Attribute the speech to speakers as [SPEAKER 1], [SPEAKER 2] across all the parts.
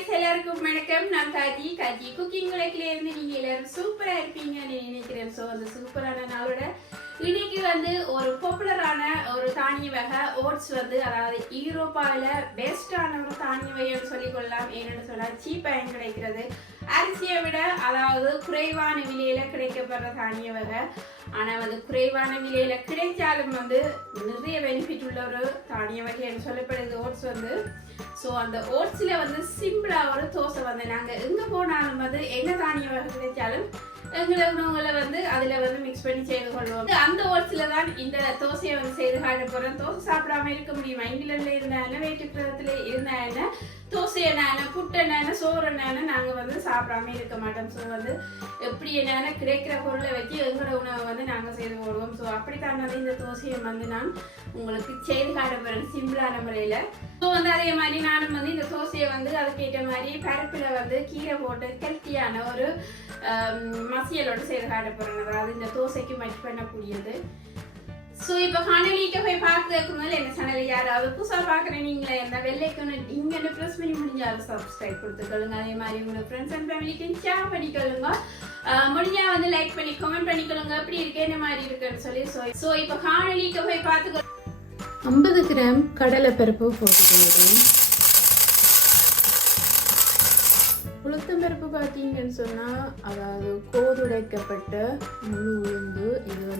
[SPEAKER 1] Guys எல்லாருக்கும் வணக்கம். நான் காஜி. காஜி குக்கிங் உலகில இருந்து நீங்க எல்லாரும் சூப்பரா இருப்பீங்கன்னு நினைக்கிறேன். ஸோ அந்த சூப்பரான நாளோட இன்னைக்கு வந்து ஒரு பாப்புலரான ஒரு தானிய வகை ஓட்ஸ் வந்து அதாவது ஈரோப்பாவில் பெஸ்டான ஒரு தானிய வகைன்னு சொல்லிக் கொள்ளலாம் ஏன்னு சொன்னா சீப்பாக கிடைக்கிறது. அரிசியை விட அதாவது குறைவான விலையில கிடைக்கப்படுற தானிய வகை. ஆனா வந்து குறைவான விலையில கிடைச்சாலும் வந்து நிறைய பெனிஃபிட் உள்ள ஒரு தானிய வகைன்னு சொல்லப்படுது ஓட்ஸ் வந்து. ஸோ அந்த ஓட்ஸில் வந்து சிம்பிளாக ஒரு தோசை வந்து நாங்கள் எங்கே போனாலும் வந்து என்ன தானிய வகை கிடைச்சாலும் எங்களை உணவுகளை வந்து அதில் வந்து மிக்ஸ் பண்ணி செய்து கொள்வோம். அந்த ஓட்ஸில் தான் இந்த தோசையை வந்து செய்து காட்ட போகிறோம் தோசை சாப்பிடாம இருக்க முடியுமா? இங்கிலாண்டில் இருந்தாலும் வேட்டுக்கிரகத்தில் என்ன? தோசை என்ன புட்டு என்ன சோறு என்ன நாங்கள் வந்து சாப்பிடாம இருக்க மாட்டோம். ஸோ வந்து எப்படி என்னென்ன கிடைக்கிற பொருளை வச்சு எங்களோட உணவை வந்து நாங்கள் செய்து போடுவோம். ஸோ அப்படித்தான் வந்து இந்த தோசையை வந்து நான் உங்களுக்கு செய்து காட்டப்படுறேன் சிம்பிளான முறையில். ஸோ வந்து அதே மாதிரி நானும் வந்து இந்த தோசையை வந்து அதுக்கேற்ற மாதிரி பருப்பில் வந்து கீரை போட்டு ஹெல்த்தியான ஒரு மசியலோடு செய்து காட்ட போகிறேன் அதாவது இந்த தோசைக்கு மட் பண்ணக்கூடியது. ஸோ இப்போ காணொலிக்கு போய் பார்த்துருக்கணும் முதல்ல என் சேனலை யாராவது புதுசாக பார்க்குறேன் நீங்களே இந்த வெள்ளைக்கு நீங்கள் ப்ரெஸ் பண்ணி முடிஞ்சாலும் சப்ஸ்கிரைப் கொடுத்துக்கொள்ளுங்க. அதே மாதிரி உங்கள் ஃப்ரெண்ட்ஸ் அண்ட் ஃபேமிலிக்கு ஷேர் பண்ணிக்கொள்ளுங்க. ஆஹ் முடிஞ்சா வந்து லைக் பண்ணி கமெண்ட் பண்ணிக்கொள்ளுங்க. எப்படி இருக்கு என்ன மாதிரி இருக்குன்னு சொல்லி ஸோ ஸோ இப்போ காணொலிக்கு போய் பார்த்துக்கோ
[SPEAKER 2] ஐம்பது கிராம் கடலை பருப்பு போட்டுக்கணும் உளுத்தம்பருப்பு பார்த்தீங்கன்னு சொன்னால் அதாவது கோதுடைக்கப்பட்ட முழு உளுந்து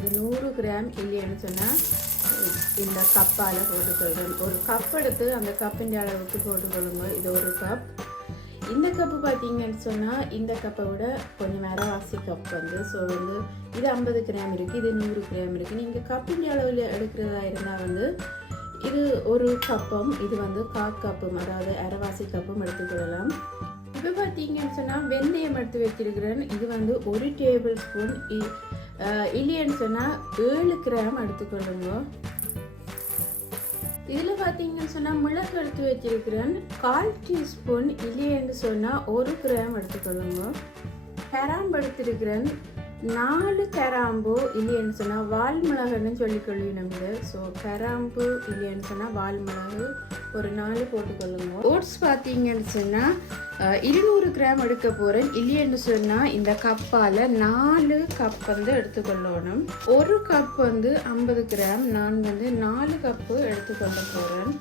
[SPEAKER 2] வந்து நூறு கிராம் இல்லைன்னு சொன்னால் இந்த கப்பால் போட்டுக்கொள்ளும் ஒரு கப் எடுத்து அந்த கப்பின் அளவுக்கு போட்டுக்கொள்ளுங்க இது ஒரு கப் இந்த கப்பு பார்த்தீங்கன்னு சொன்னால் இந்த கப்பை விட கொஞ்சம் அரைவாசி கப் வந்து ஸோ வந்து இது ஐம்பது கிராம் இருக்குது இது நூறு கிராம் இருக்குது நீங்கள் கப்பின் அளவில் எடுக்கிறதா இருந்தால் வந்து இது ஒரு கப்பும் இது வந்து கா கப்பும் அதாவது அரைவாசி கப்பும் எடுத்துக்கொள்ளலாம் இப்போ பார்த்தீங்கன்னு சொன்னால் வெந்தயம் எடுத்து வச்சிருக்கிறேன். இது வந்து ஒரு டேபிள் ஸ்பூன் இல்லைன்னு சொன்னால் ஏழு கிராம் எடுத்துக்கொள்ளுங்க. இதில் பார்த்தீங்கன்னு சொன்னால் மிளகு எடுத்து வச்சிருக்கிறேன் கால் டீஸ்பூன் இல்லைன்னு சொன்னால் ஒரு கிராம் எடுத்துக்கொள்ளுங்க. கராம்பு எடுத்திருக்கிறேன் நாலு கராம்பு இல்லைன்னு சொன்னால் வால் மிளகுன்னு சொல்லிக்கொள்ளி நம்ம ஸோ கராம்பு இல்லைன்னு சொன்னால் வால் மிளகு ஒரு நாலு போட்டுக்கொள்ளுங்க. ஓட்ஸ் பார்த்தீங்கன்னு சொன்னால் இருநூறு கிராம் எடுக்க போகிறேன் இல்லைன்னு சொன்னால் இந்த கப்பால் நாலு கப் வந்து எடுத்துக்கொள்ளணும். ஒரு கப் வந்து ஐம்பது கிராம் நான் வந்து நாலு கப்பு எடுத்துக்கொள்ள போகிறேன்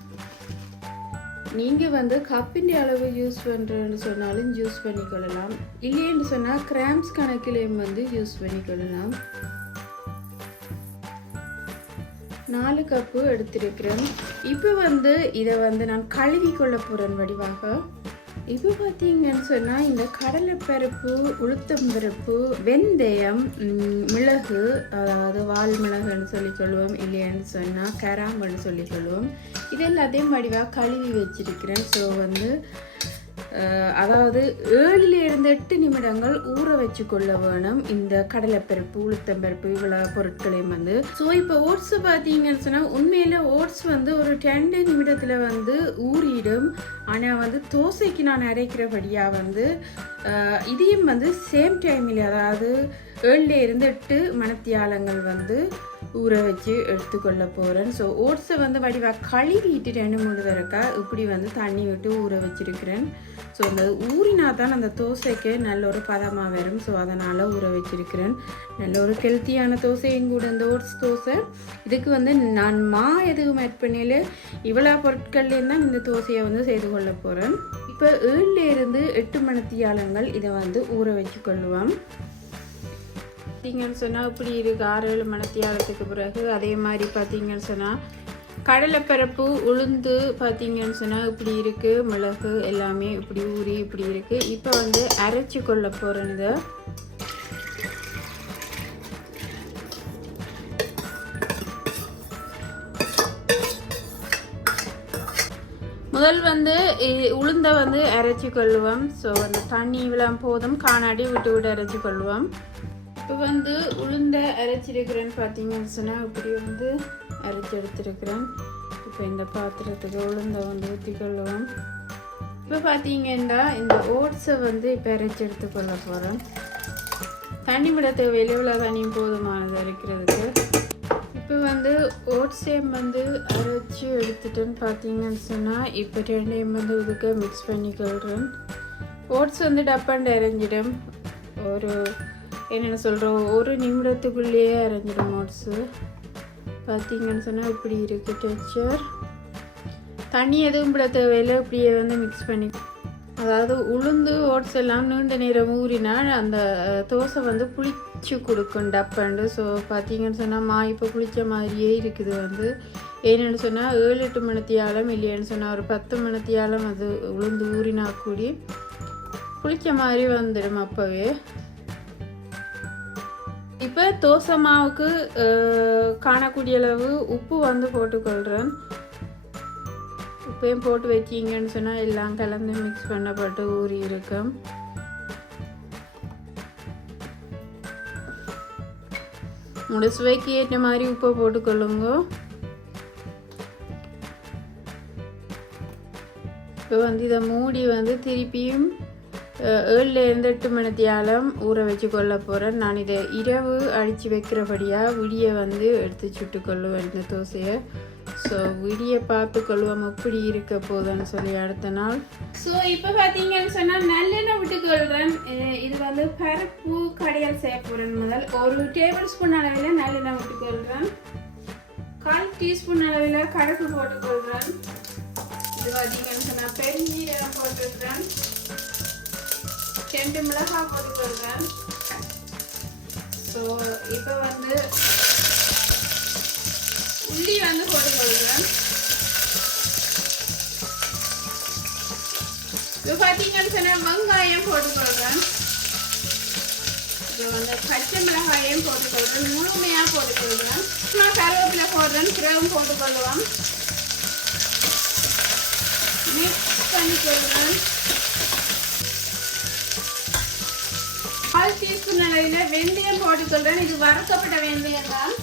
[SPEAKER 2] நீங்கள் வந்து கப்பின் அளவு யூஸ் பண்ணுறேன்னு சொன்னாலும் யூஸ் பண்ணிக்கொள்ளலாம். இல்லைன்னு சொன்னால் கிராம்ஸ் கணக்கிலையும் வந்து யூஸ் பண்ணிக்கொள்ளலாம். நாலு கப்பு எடுத்திருக்கிறேன். இப்போ வந்து இதை வந்து நான் கழுவி கொள்ள போகிறேன் வடிவாக. இப்போ பார்த்தீங்கன்னு சொன்னால் இந்த கடலைப்பருப்பு உளுத்தம்பருப்பு வெந்தயம் மிளகு அதாவது வால் மிளகுன்னு சொல்லி சொல்லுவோம் இல்லையான்னு சொன்னால் கராம்புன்னு சொல்லி சொல்லுவோம். இது எல்லாத்தையும் வடிவாக கழுவி வச்சிருக்கிறேன். ஸோ வந்து அதாவது ஏழில் இருந்து எட்டு நிமிடங்கள் ஊற வச்சு கொள்ள வேணும். இந்த கடலைப்பருப்பு உளுத்தம்பருப்பு இவ்வளோ பொருட்களையும் வந்து. ஸோ இப்போ ஓட்ஸ் பார்த்தீங்கன்னு சொன்னால் உண்மையில் ஓட்ஸ் வந்து ஒரு ரெண்டு நிமிடத்தில் வந்து ஊறிடும். ஆனால் வந்து தோசைக்கு நான் அரைக்கிறபடியாக வந்து இதையும் வந்து சேம் டைமில் அதாவது ஏழில் இருந்து எட்டு மணத்தியாலங்கள் வந்து ஊற வச்சு எடுத்துக்கொள்ள போகிறேன் ஸோ ஓட்ஸை வந்து வடிவாக கழுவிட்டு ரெண்டு மூணு பேருக்கா இப்படி வந்து தண்ணி விட்டு ஊற வச்சிருக்கிறேன். ஸோ அந்த ஊறினா தான் அந்த தோசைக்கு நல்ல ஒரு பதமாக வரும். ஸோ அதனால் ஊற வச்சிருக்கிறேன். நல்ல ஒரு ஹெல்த்தியான தோசையும் கூட இந்த ஓட்ஸ் தோசை. இதுக்கு வந்து நான் மா எதுவும் ஆட் பண்ணல. இவ்வளோ பொருட்கள்லேயும் தான் இந்த தோசையை வந்து செய்து கொள்ள போகிறேன் இப்போ ஏழுலேருந்து எட்டு மணித்தியாலங்கள் இதை வந்து ஊற வச்சு கொள்ளுவோம் பார்த்தீங்கன்னு சொன்னால் இப்படி இருக்கு ஆறு ஏழு மணத்தியாலத்துக்கு பிறகு அதே மாதிரி பார்த்தீங்கன்னு சொன்னால் கடலைப்பரப்பு உளுந்து பார்த்தீங்கன்னு சொன்னால் இப்படி இருக்குது மிளகு எல்லாமே இப்படி ஊறி இப்படி இருக்குது இப்போ வந்து அரைச்சி கொள்ள போகிறேன் இதை முதல் வந்து உளுந்தை வந்து அரைச்சி கொள்ளுவோம். ஸோ அந்த தண்ணி இவ்வளோ போதும். காணாடி விட்டு விட்டு அரைச்சி கொள்ளுவோம். இப்போ வந்து உளுந்தை அரைச்சிருக்கிறேன்னு பார்த்தீங்கன்னு சொன்னால் இப்படி வந்து அரைச்சி எடுத்துருக்கிறேன் இப்போ இந்த பாத்திரத்துக்கு உளுந்தை வந்து ஊற்றி கொள்ளுவோம் இப்போ பார்த்தீங்கன்னா இந்த ஓட்ஸை வந்து இப்போ அரைச்சி எடுத்துக்கொள்ள போகிறோம். தண்ணி விட தேவையில்லை இவ்வளோ தண்ணியும் போதுமானது அரைக்கிறதுக்கு. இப்போ இப்போ வந்து ஓட்ஸையும் வந்து அரைச்சி எடுத்துட்டேன்னு பார்த்தீங்கன்னு சொன்னால் இப்போ ரெண்டையும் வந்து இதுக்கு மிக்ஸ் பண்ணிக்கொள்கிறேன். ஓட்ஸ் வந்து டப்பாண்டு அரைஞ்சிடும். ஒரு என்னென்ன சொல்கிறோம் ஒரு நிமிடத்துக்குள்ளேயே அரைஞ்சிடும் ஓட்ஸு பார்த்தீங்கன்னு சொன்னால் இப்படி இருக்குது டெக்ஸ்சர் தண்ணி எதுவும் விட தேவையில்லை. இப்படியே வந்து மிக்ஸ் பண்ணி. அதாவது உளுந்து ஓட்ஸ் எல்லாம் நீண்ட நேரம் ஊறினால் அந்த தோசை வந்து புளிச்சு கொடுக்கும் டப்பண்டு. ஸோ பார்த்தீங்கன்னு சொன்னால் மா இப்போ புளிச்ச மாதிரியே இருக்குது வந்து. ஏன்னு சொன்னால் ஏழு எட்டு மணித்தியாலம் இல்லைன்னு சொன்னால் ஒரு பத்து மணித்தியாலம் அது உளுந்து ஊறினா கூடி புளிச்ச மாதிரி வந்துடும் அப்போவே. இப்போ தோசை மாவுக்கு காணக்கூடிய அளவு உப்பு வந்து போட்டுக்கொள்கிறேன் உப்பையும் போட்டு வச்சிங்கன்னு சொன்னால் எல்லாம் கலந்து மிக்ஸ் பண்ணப்பட்டு ஊறி இருக்கும். உங்களோட சுவைக்கு ஏற்ற மாதிரி உப்பை போட்டுக்கொள்ளுங்க. இப்போ வந்து இதை மூடி வந்து திருப்பியும் ஏழுலேருந்து ஏழுல இருந்து எட்டு மணித்தியாலம் ஊற வச்சு கொள்ள போகிறேன் நான் இதை இரவு அடித்து வைக்கிறபடியாக விடிய வந்து எடுத்து சுட்டு கொள்ளுவேன் இந்த தோசையை. ஸோ விடிய பார்த்து கொள்வோம் எப்படி இருக்க போதுன்னு சொல்லி அடுத்த நாள்.
[SPEAKER 1] ஸோ இப்போ பார்த்தீங்கன்னு சொன்னால் நல்லெண்ணெய் விட்டு கொள்கிறேன் இது வந்து பருப்பு கடையால் செய்ய போகிறேன் முதல். ஒரு டேபிள் ஸ்பூன் அளவில் நல்லெண்ணெய் விட்டுக்கொள்கிறேன் கால் டீஸ்பூன் அளவில் கடுகு போட்டுக்கொள்கிறேன் இது பார்த்தீங்கன்னு சொன்னால் பெருஞ்சீரகம் போட்டுக்கிறேன். ரெண்டு மிளகாய் போட்டுக்கொள்கிறேன் ஸோ இப்போ வந்து உள்ளி வந்து போட்டுக்கொள்கிறேன் இப்போ பார்த்தீங்கன்னு சொன்னால் வெங்காயம் போட்டுக்கொள்கிறேன் இது வந்து பச்சை மிளகாயும் போட்டுக்கொள்கிறேன் முழுமையாக போட்டுக்கொள்கிறேன் நான் கருவேப்பிலை போடுறேன். கிரகம் போட்டுக்கொள்வேன் மிக்ஸ் பண்ணிக்கொள்கிறேன் பாருங்க வெந்தயம் போட்டுக்கொள்றேன் இது வறுக்கப்பட்ட வெந்தயம் தான்.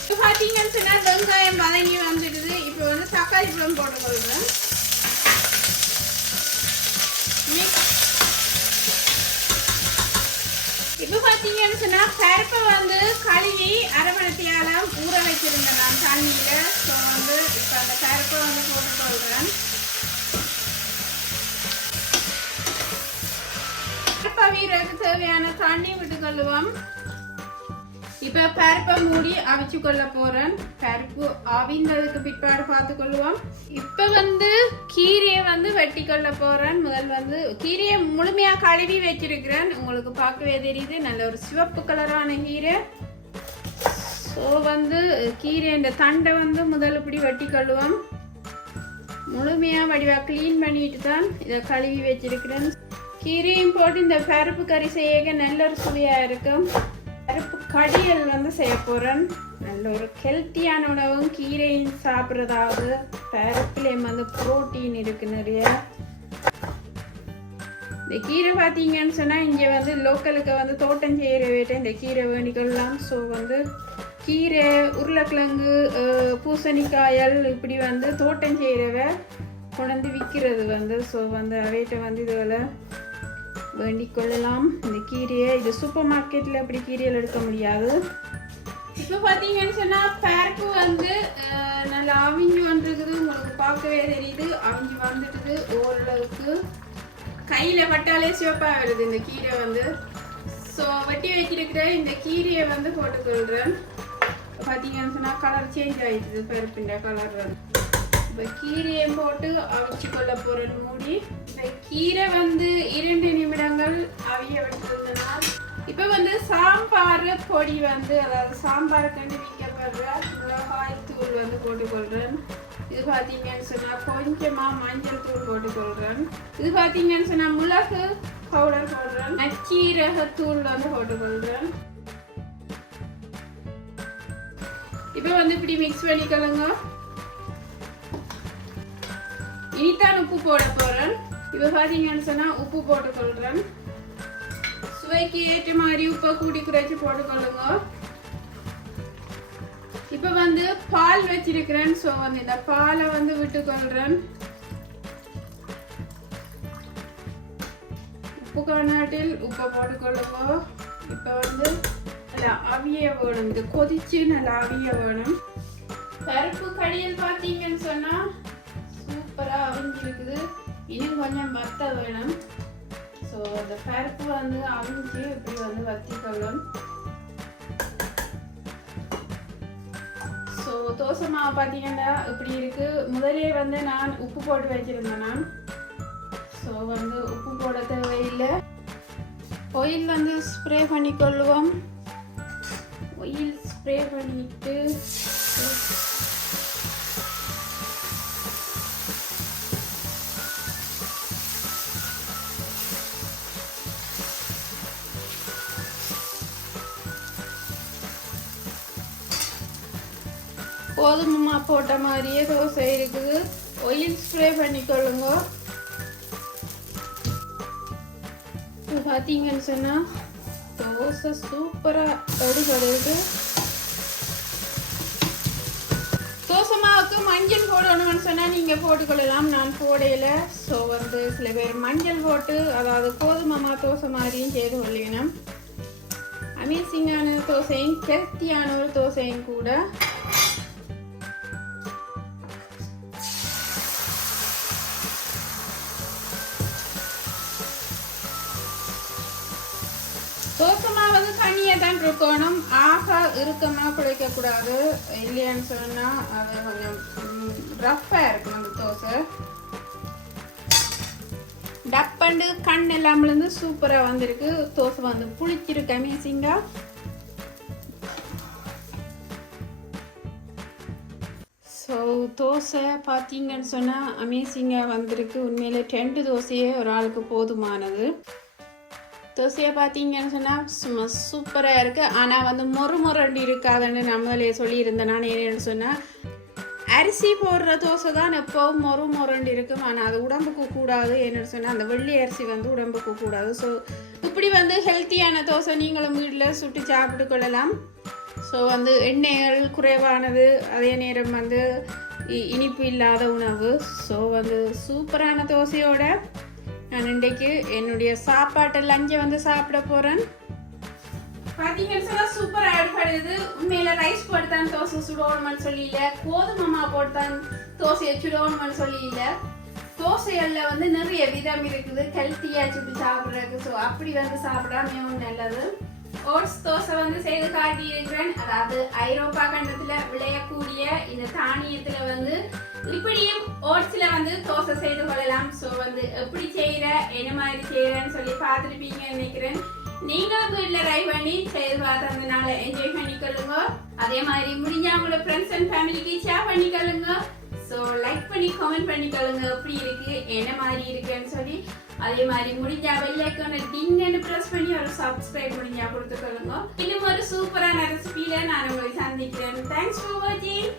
[SPEAKER 1] இப்போ பார்த்தீங்கன்னு சொன்னால் வெங்காயம் வதங்கி வந்துடுது. இப்போ வந்து தக்காளி பழம் போட்டுக்கொள்கிறேன் இப்போ பார்த்தீங்கன்னு சொன்னால் பருப்பை வந்து கழுவி அரை ஊற வச்சிருந்தேன் நான். தண்ணியில் ஸோ வந்து இப்போ அந்த பருப்பை வந்து போட்டுக்கொள்கிறேன் பருப்பை தேவையான தண்ணி விட்டுக்கொள்ளுவோம். இப்ப பருப்பை மூடி அவிச்சு கொள்ள போறேன். பருப்பு அவிந்ததுக்கு பிற்பாடு பார்த்து கொள்ளுவோம். இப்ப வந்து கீரையை வந்து வெட்டி கொள்ள போறேன். முதல் வந்து கீரையை முழுமையா கழுவி வச்சிருக்கிறேன் உங்களுக்கு பார்க்கவே தெரியுது நல்ல ஒரு சிவப்பு கலரான கீரை. ஸோ வந்து கீரை இந்த தண்டை வந்து முதல் இப்படி வெட்டி கொள்ளுவோம். முழுமையா வடிவா க்ளீன் பண்ணிட்டு தான் இதை கழுவி வச்சிருக்கிறேன் கீரையும் போட்டு இந்த பருப்பு கறி செய்ய நல்ல ஒரு இருக்கும். பருப்பு கடியல் வந்து செய்ய போகிறேன் நல்ல ஒரு ஹெல்த்தியான உணவும் கீரையும் சாப்பிட்றதாவது. பருப்புலேயும் வந்து புரோட்டீன் இருக்கு நிறைய. இந்த கீரை பார்த்தீங்கன்னு சொன்னால் இங்கே வந்து லோக்கலுக்கு வந்து தோட்டம் செய்கிற வீட்டை இந்த கீரை வேணிகள்லாம். ஸோ வந்து கீரை உருளைக்கிழங்கு பூசணிக்காயல் இப்படி வந்து தோட்டம் செய்கிறவ கொண்டாந்து விற்கிறது வந்து. ஸோ வந்து அவைகிட்ட வந்து இதில் வேண்டிக் கொள்ளலாம் இந்த கீரையை இது சூப்பர் மார்க்கெட்டில் இப்படி கீரையில் எடுக்க முடியாது. இப்போ பார்த்தீங்கன்னு சொன்னால் பேருக்கு வந்து நல்லா அவிஞ்சு வந்துருக்குது. உங்களுக்கு பார்க்கவே தெரியுது. அவிஞ்சு வந்துட்டுது ஓரளவுக்கு. கையில் பட்டாலே சிவப்பாக வருது இந்த கீரை வந்து. ஸோ வெட்டி வைக்கிருக்கிற இந்த கீரையை வந்து போட்டுக்கொள்கிறேன் பார்த்தீங்கன்னு சொன்னால் கலர் சேஞ்ச் ஆகிடுது பருப்பின்ற கலர் வந்து. இப்போ கீரையை போட்டு அவிச்சு கொள்ள போகிறேன் மூடி. கீரை வந்து இரண்டு நிமிடங்கள் அவிய விட்டுருந்தனால் இப்போ வந்து சாம்பார் பொடி வந்து அதாவது சாம்பாருக்கு விற்கப்படுற மிளகாய் தூள் வந்து போட்டுக்கொள்கிறேன். இது பார்த்தீங்கன்னு சொன்னால் கொஞ்சமாக மஞ்சள் தூள் போட்டுக்கொள்கிறேன். இது பார்த்தீங்கன்னு சொன்னால் மிளகு பவுடர் போடுறேன். நச்சீரக தூள் வந்து போட்டுக்கொள்கிறேன். இப்போ வந்து இப்படி மிக்ஸ் பண்ணிக்கலுங்க இனித்தான் உப்பு போட போறேன். இப்போ பார்த்தீங்கன்னு சொன்னா உப்பு போட்டுக்கொள்றேன் சுவைக்கு ஏற்ற மாதிரி உப்பை கூட்டி குறைச்சி போட்டுக்கொள்ளுங்க இப்போ வந்து பால் வச்சிருக்கிறேன். ஸோ வந்து இந்த பாலை வந்து விட்டுக்கொள்றேன் உப்பு கர்நாட்டில் உப்பை போட்டுக்கொள்ளுங்க இப்போ வந்து
[SPEAKER 2] நல்லா அவிய வேணும். இது கொதிச்சு நல்லா அவிய வேணும். பருப்பு கடியில் பார்த்தீங்கன்னு சொன்னா சூப்பரா இன்னும் கொஞ்சம் வத்த வேணும். ஸோ அந்த பருப்பு வந்து அவிஞ்சு இப்படி வந்து வத்திக்கொள்ளும் ஸோ தோசை மாவு பார்த்தீங்கன்னா இப்படி இருக்குது முதலே வந்து நான் உப்பு போட்டு வச்சிருந்தேன் நான் ஸோ வந்து உப்பு போட தேவையில்லை. ஒயில் வந்து ஸ்ப்ரே பண்ணிக்கொள்வோம். ஒயில் ஸ்ப்ரே பண்ணிட்டு கோதுமை போட்ட மாதிரியே தோசை இருக்குது. ஒயில் ஸ்ப்ரே பண்ணிக்கொள்ளுங்க. இப்போ பார்த்தீங்கன்னு சொன்னால் தோசை சூப்பராக எடுபடுது தோசை மாவுக்கு மஞ்சள் போடணும்னு சொன்னால் நீங்கள் போட்டுக்கொள்ளலாம். நான் போடையில் ஸோ வந்து சில பேர் மஞ்சள் போட்டு அதாவது கோதுமை மா தோசை மாதிரியும் செய்து கொள்ளினோம் அமேசிங்கான தோசையும் ஹெல்த்தியான ஒரு தோசையும் கூட இருக்கணும் ஆக இறுக்கமாக பிழைக்கக்கூடாது? இல்லையான்னு சொன்னால் அது கொஞ்சம் ரஃப்பாக இருக்கும் அந்த தோசை. டப்பண்டு கண் எல்லாம் விழுந்து சூப்பராக வந்திருக்கு. தோசை வந்து புளிச்சிருக்கு அமேசிங்காக ஸோ தோசை பார்த்தீங்கன்னு சொன்னால் அமேசிங்காக வந்திருக்கு. உண்மையிலே டென்ட் தோசையே ஒரு ஆளுக்கு போதுமானது. தோசையை பார்த்தீங்கன்னு சொன்னால் சும்மா சூப்பராக இருக்குது ஆனால் வந்து மொறு மொரண்டி இருக்காதுன்னு நம்மளே சொல்லியிருந்தேன் நான் என்னென்னு சொன்னால் அரிசி போடுற தோசை தான் எப்போவும் மொறு மொரண்டு இருக்கும். ஆனால் அது உடம்புக்கு கூடாது என்னென்னு சொன்னால் அந்த வெள்ளி அரிசி வந்து உடம்புக்கு கூடாது. ஸோ இப்படி வந்து ஹெல்த்தியான தோசை நீங்களும் வீட்டில் சுட்டு சாப்பிட்டு கொள்ளலாம். ஸோ வந்து எண்ணெய்கள் குறைவானது அதே நேரம் வந்து இ- இனிப்பு இல்லாத உணவு. ஸோ வந்து சூப்பரான தோசையோட நான் இன்றைக்கு என்னுடைய சாப்பாட்டை லஞ்சை வந்து சாப்பிட போகிறேன் பார்த்தீங்கன்னா சொன்னால் சூப்பர் ஏற்படுது உண்மையில ரைஸ் போட்டு தான் தோசை சுடணும்னு சொல்லியில கோதுமை மாவு போட்டு தான் தோசையை சுடணும்னு சொல்லியில தோசைகள்ல வந்து நிறைய விதம் இருக்குது. ஹெல்த்தியா சுட்டு சாப்பிட்றதுக்கு. ஸோ அப்படி வந்து சாப்பிடாம நல்லது. ஓட்ஸ் தோசை வந்து செய்து காட்டியிருக்கிறேன். அதாவது ஐரோப்பா கண்டத்துல விளையக்கூடிய இந்த தானியத்துல வந்து இப்படியும் ஓட்ஸ்ல வந்து தோசை செய்து கொள்ளலாம். ஸோ வந்து எப்படி செய்யற என்ன மாதிரி செய்யறேன்னு சொல்லி பார்த்துருப்பீங்கன்னு நினைக்கிறேன். நீங்களும் வீட்டில் ட்ரை பண்ணி செய்து பார்த்ததுனால என்ஜாய் பண்ணிக்கொள்ளுங்க. அதே மாதிரி முடிஞ்சா உங்களோட ஃப்ரெண்ட்ஸ் அண்ட் ஃபேமிலிக்கு ஷேர் பண்ணிக்கொள்ளுங்க. ஸோ லைக் பண்ணி கமெண்ட் பண்ணிக்கொள்ளுங்க. எப்படி இருக்கு என்ன மாதிரி இருக்குன்னு சொல்லி. அதே மாதிரி முடிஞ்சா பெல் ஐக்கான டிங்னு ப்ரெஸ் பண்ணி ஒரு சப்ஸ்கிரைப் முடிஞ்சா கொடுத்துக்கொள்ளுங்க இன்னும் ஒரு சூப்பரான ரெசிபியில் நான் உங்களை சந்திக்கிறேன். தேங்க்ஸ் ஃபார் வாட்சிங்